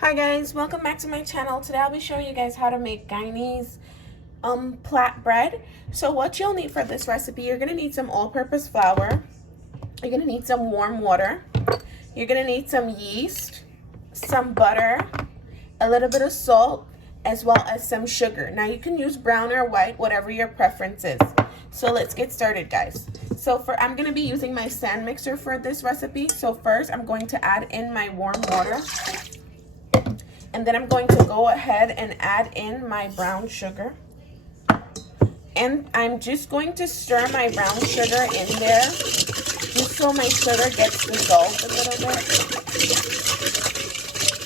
Hi guys, welcome back to my channel. Today I'll be showing you guys how to make Guyanese plait bread. So what you'll need for this recipe, you're gonna need some all-purpose flour, you're gonna need some warm water, you're gonna need some yeast, some butter, a little bit of salt, as well as some sugar. Now you can use brown or white, whatever your preference is. So let's get started, guys. So I'm gonna be using my stand mixer for this recipe. So first I'm going to add in my warm water. And then I'm going to go ahead and add in my brown sugar. And I'm just going to stir my brown sugar in there, just so my sugar gets dissolved a little bit. So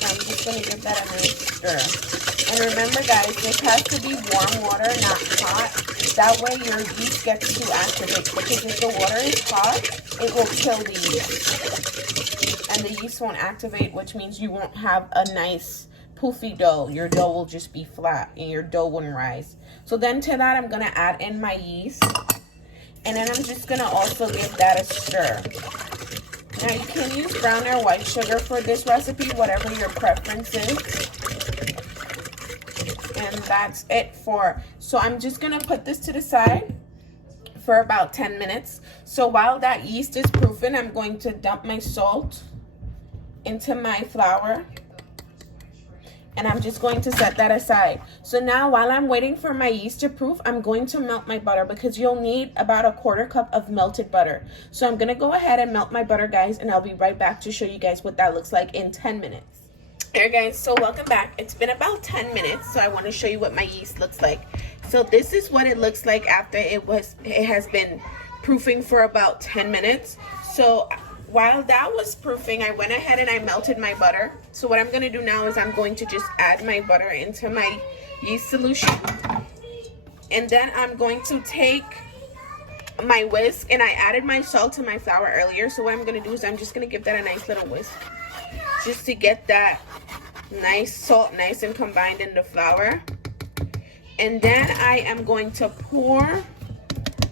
I'm just going to give that a nice stir. And remember guys, this has to be warm water, not hot. That way your yeast gets to activate, because if the water is hot, it will kill the yeast. And the yeast won't activate, which means you won't have a nice poofy dough. Your dough will just be flat and your dough wouldn't rise. So then to that, I'm gonna add in my yeast, and then I'm just gonna also give that a stir. Now you can use brown or white sugar for this recipe, whatever your preference is. And that's it so I'm just gonna put this to the side for about 10 minutes. So while that yeast is proofing, I'm going to dump my salt into my flour. And I'm just going to set that aside. So now while I'm waiting for my yeast to proof, I'm going to melt my butter, because you'll need about a quarter cup of melted butter. So I'm gonna go ahead and melt my butter, guys, and I'll be right back to show you guys what that looks like in 10 minutes. Here guys, so welcome back. It's been about 10 minutes, so I want to show you what my yeast looks like. So this is what it looks like after it has been proofing for about 10 minutes. So while that was proofing, I went ahead and I melted my butter. So what I'm going to do now is I'm going to just add my butter into my yeast solution. And then I'm going to take my whisk, and I added my salt to my flour earlier. So what I'm going to do is I'm just going to give that a nice little whisk, just to get that nice salt nice and combined in the flour. And then I am going to pour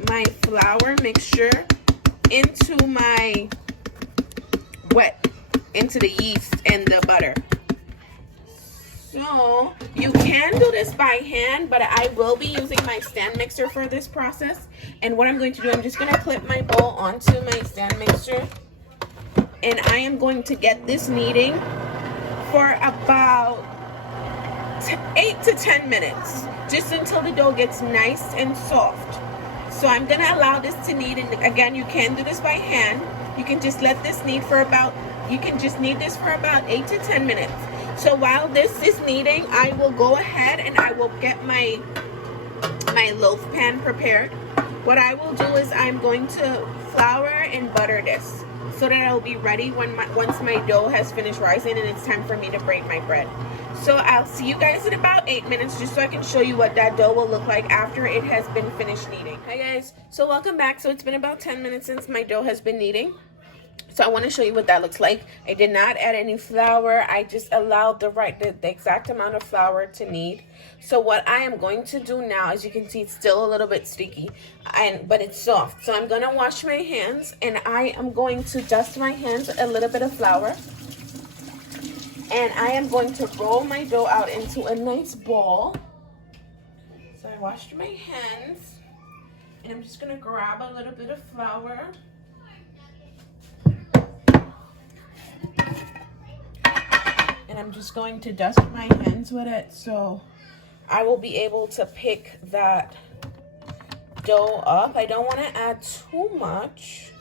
my flour mixture into into the yeast and the butter. So you can do this by hand, but I will be using my stand mixer for this process. And what I'm going to do, I'm just going to clip my bowl onto my stand mixer, and I am going to get this kneading for about 8 to 10 minutes, just until the dough gets nice and soft. So I'm going to allow this to knead, and again, you can do this by hand. You can just let this knead for about, you can just knead this for about 8 to 10 minutes. So while this is kneading, I will go ahead and I will get my loaf pan prepared. What I will do is I'm going to flour and butter this, so that it'll be ready once my dough has finished rising and it's time for me to break my bread. So I'll see you guys in about 8 minutes, just so I can show you what that dough will look like after it has been finished kneading. Hi guys, so welcome back. So it's been about 10 minutes since my dough has been kneading. So I want to show you what that looks like. I did not add any flour. I just allowed the exact amount of flour to knead. So what I am going to do now, as you can see, it's still a little bit sticky, but it's soft. So I'm going to wash my hands, and I am going to dust my hands with a little bit of flour. And I am going to roll my dough out into a nice ball. So I washed my hands, and I'm just going to grab a little bit of flour. And I'm just going to dust my hands with it, so I will be able to pick that dough up. I don't want to add too much.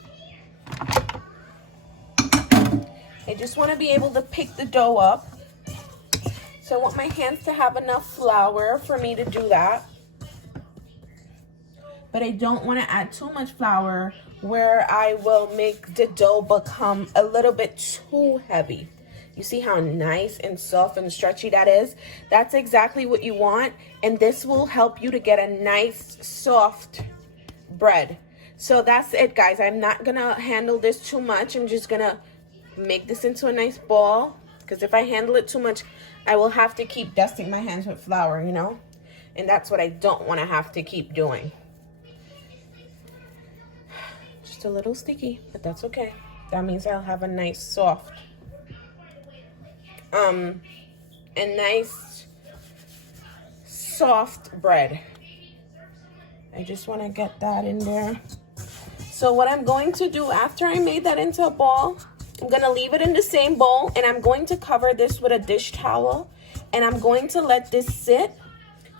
I just want to be able to pick the dough up. So I want my hands to have enough flour for me to do that. But I don't want to add too much flour where I will make the dough become a little bit too heavy. You see how nice and soft and stretchy that is? That's exactly what you want, and this will help you to get a nice soft bread. So that's it, guys. I'm not gonna handle this too much. I'm just gonna make this into a nice ball, because if I handle it too much, I will have to keep dusting my hands with flour, you know? And that's what I don't want to have to keep doing. Just a little sticky, but that's okay. That means I'll have a nice soft and nice soft bread. I just want to get that in there. So what I'm going to do after I made that into a ball, I'm going to leave it in the same bowl, and I'm going to cover this with a dish towel, and I'm going to let this sit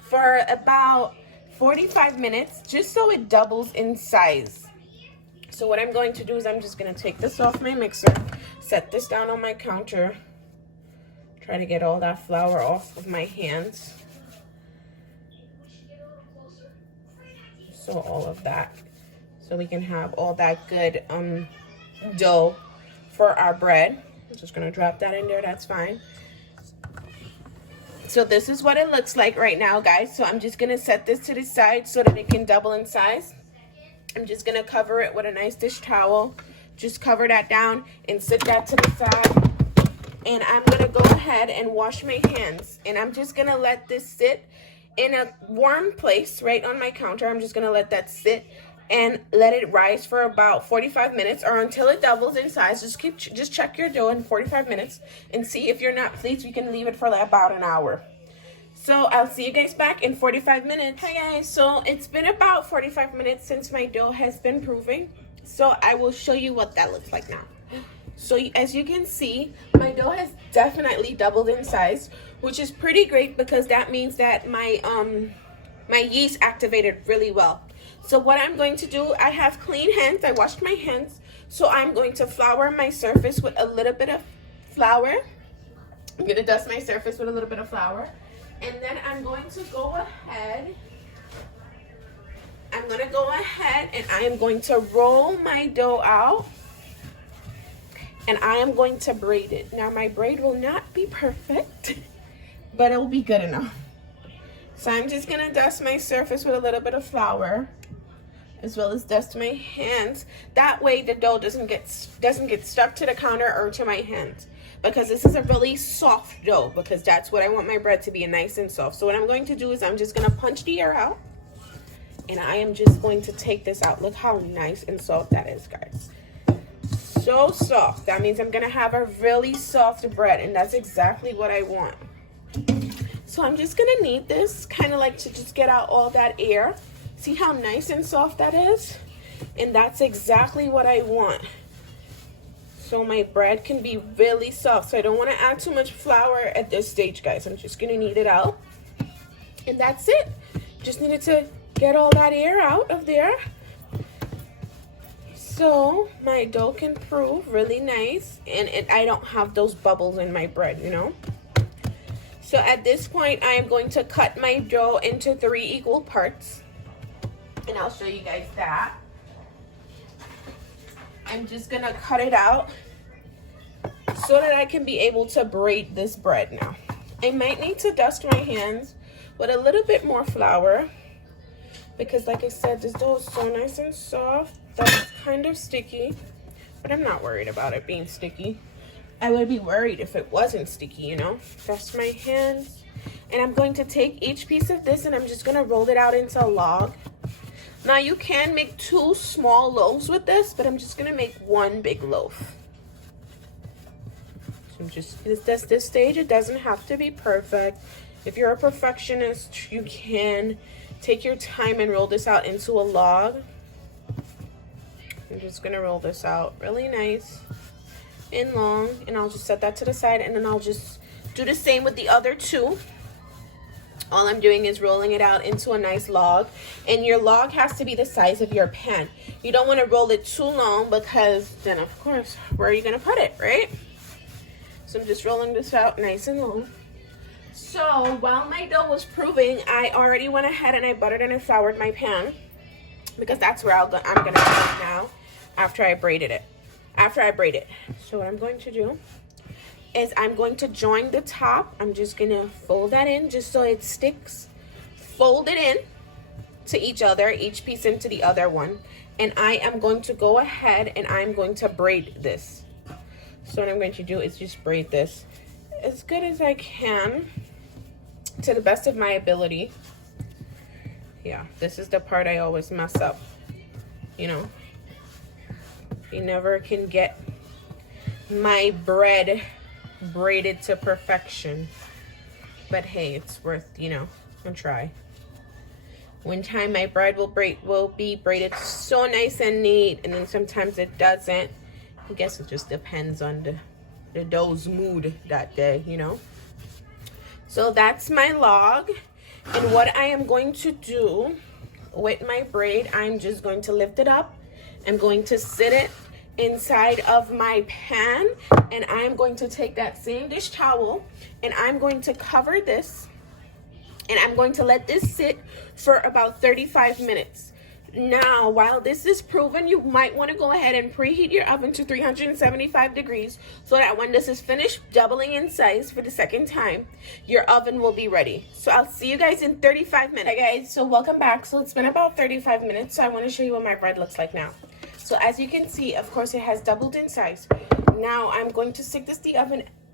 for about 45 minutes just so it doubles in size. So what I'm going to do is I'm just going to take this off my mixer, set this down on my counter, try to get all that flour off of my hands. So all of that, so we can have all that good dough for our bread. I'm just gonna drop that in there, that's fine. So this is what it looks like right now, guys. So I'm just gonna set this to the side so that it can double in size. I'm just gonna cover it with a nice dish towel. Just cover that down and sit that to the side. And I'm gonna go ahead and wash my hands. And I'm just gonna let this sit in a warm place right on my counter. I'm just gonna let that sit and let it rise for about 45 minutes or until it doubles in size. Just check your dough in 45 minutes and see if you're not pleased. We can leave it for like about an hour. So I'll see you guys back in 45 minutes. Hi guys, so it's been about 45 minutes since my dough has been proving. So I will show you what that looks like now. So as you can see, my dough has definitely doubled in size, which is pretty great because that means that my yeast activated really well. So what I'm going to do, I have clean hands. I washed my hands. So I'm going to flour my surface with a little bit of flour. I'm going to dust my surface with a little bit of flour. And then I'm going to go ahead. I'm going to go ahead and I am going to roll my dough out. And I am going to braid it. Now my braid will not be perfect, but it will be good enough. So I'm just gonna dust my surface with a little bit of flour, as well as dust my hands. That way the dough doesn't get stuck to the counter or to my hands, because this is a really soft dough, because that's what I want my bread to be, nice and soft. So what I'm going to do is I'm just gonna punch the air out, and I am just going to take this out. Look how nice and soft that is, guys. So soft. That means I'm gonna have a really soft bread, and that's exactly what I want. So I'm just gonna knead this kind of like to just get out all that air. See how nice and soft that is? And that's exactly what I want. So my bread can be really soft. So I don't want to add too much flour at this stage, guys. I'm just gonna knead it out, and that's it. Just needed to get all that air out of there, so my dough can prove really nice, and I don't have those bubbles in my bread, you know. So at this point, I am going to cut my dough into 3 equal parts, and I'll show you guys that. I'm just gonna cut it out so that I can be able to braid this bread now. I might need to dust my hands with a little bit more flour, because like I said, this dough is so nice and soft that it's kind of sticky, but I'm not worried about it being sticky. I would be worried if it wasn't sticky, you know. Dust my hands, and I'm going to take each piece of this and I'm just gonna roll it out into a log. Now you can make 2 small loaves with this, but I'm just gonna make 1 big loaf. So just this stage, it doesn't have to be perfect. If you're a perfectionist, you can take your time and roll this out into a log. I'm just gonna roll this out really nice and long, and I'll just set that to the side, and then I'll just do the same with the other 2. All I'm doing is rolling it out into a nice log, and your log has to be the size of your pan. You don't want to roll it too long, because then of course, where are you gonna put it, right? So I'm just rolling this out nice and long. So while my dough was proving, I already went ahead and I buttered and I floured my pan, because that's where I'm gonna put it now after I braid it. So what I'm going to do is I'm going to join the top. I'm just gonna fold that in just so it sticks. Fold it in to each other, each piece into the other one. And I am going to go ahead and I'm going to braid this. So what I'm going to do is just braid this as good as I can, to the best of my ability. Yeah, this is the part I always mess up, you know. You never can get my bread braided to perfection. but hey, it's worth, you know, a try. One time my bread will be braided so nice and neat, and then sometimes it doesn't. I guess it just depends on the dough's mood that day, you know. So that's my log, and what I am going to do with my braid, I'm just going to lift it up. I'm going to sit it inside of my pan, and I'm going to take that same dish towel and I'm going to cover this, and I'm going to let this sit for about 35 minutes. Now, while this is proven, you might want to go ahead and preheat your oven to 375 degrees so that when this is finished doubling in size for the second time, your oven will be ready. So I'll see you guys in 35 minutes. Hey guys, so welcome back. So it's been about 35 minutes, so I want to show you what my bread looks like now. So as you can see, of course, it has doubled in size. Now I'm going to stick this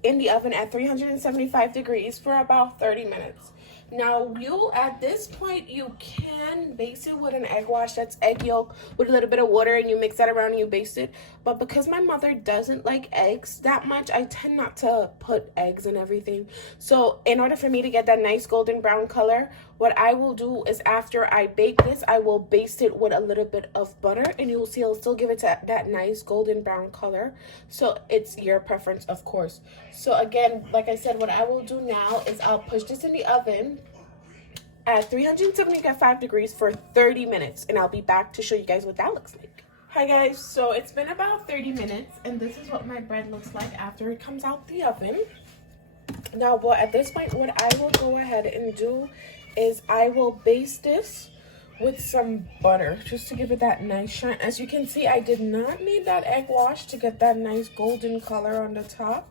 in the oven at 375 degrees for about 30 minutes. Now, at this point, you can baste it with an egg wash. That's egg yolk with a little bit of water, and you mix that around and you baste it. But because my mother doesn't like eggs that much, I tend not to put eggs in everything. So in order for me to get that nice golden brown color, what I will do is after I bake this, I will baste it with a little bit of butter, and you will see it'll still give it that nice golden brown color. So it's your preference, of course. So again, like I said, what I will do now is I'll push this in the oven at 375 degrees for 30 minutes, and I'll be back to show you guys what that looks like. Hi guys, so it's been about 30 minutes, and this is what my bread looks like after it comes out the oven. Now, at this point, what I will go ahead and do is I will baste this with some butter just to give it that nice shine. As you can see, I did not need that egg wash to get that nice golden color on the top.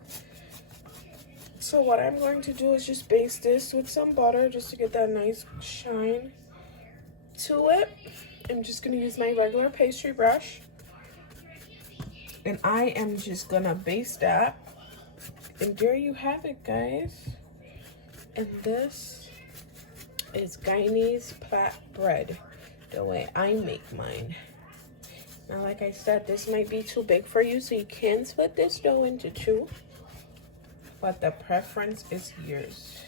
So what I'm going to do is just baste this with some butter just to get that nice shine to it. I'm just going to use my regular pastry brush, and I am just going to baste that. And there you have it, guys. And this is Guyanese plait bread, the way I make mine. Now, like I said, this might be too big for you, so you can split this dough into two, but the preference is yours.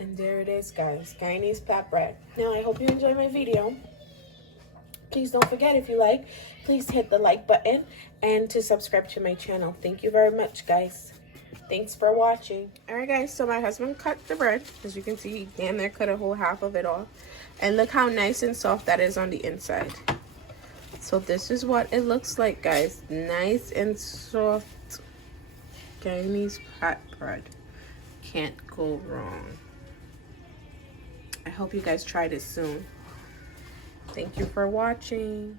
And there it is, guys, Guyanese plait bread. Now, I hope you enjoyed my video. Please don't forget, if you like, please hit the like button and to subscribe to my channel. Thank you very much, guys. Thanks for watching. All right, guys, so my husband cut the bread. As you can see, he damn near cut a whole half of it off. And look how nice and soft that is on the inside. So this is what it looks like, guys. Nice and soft Guyanese plait bread. Can't go wrong. I hope you guys try this soon. Thank you for watching.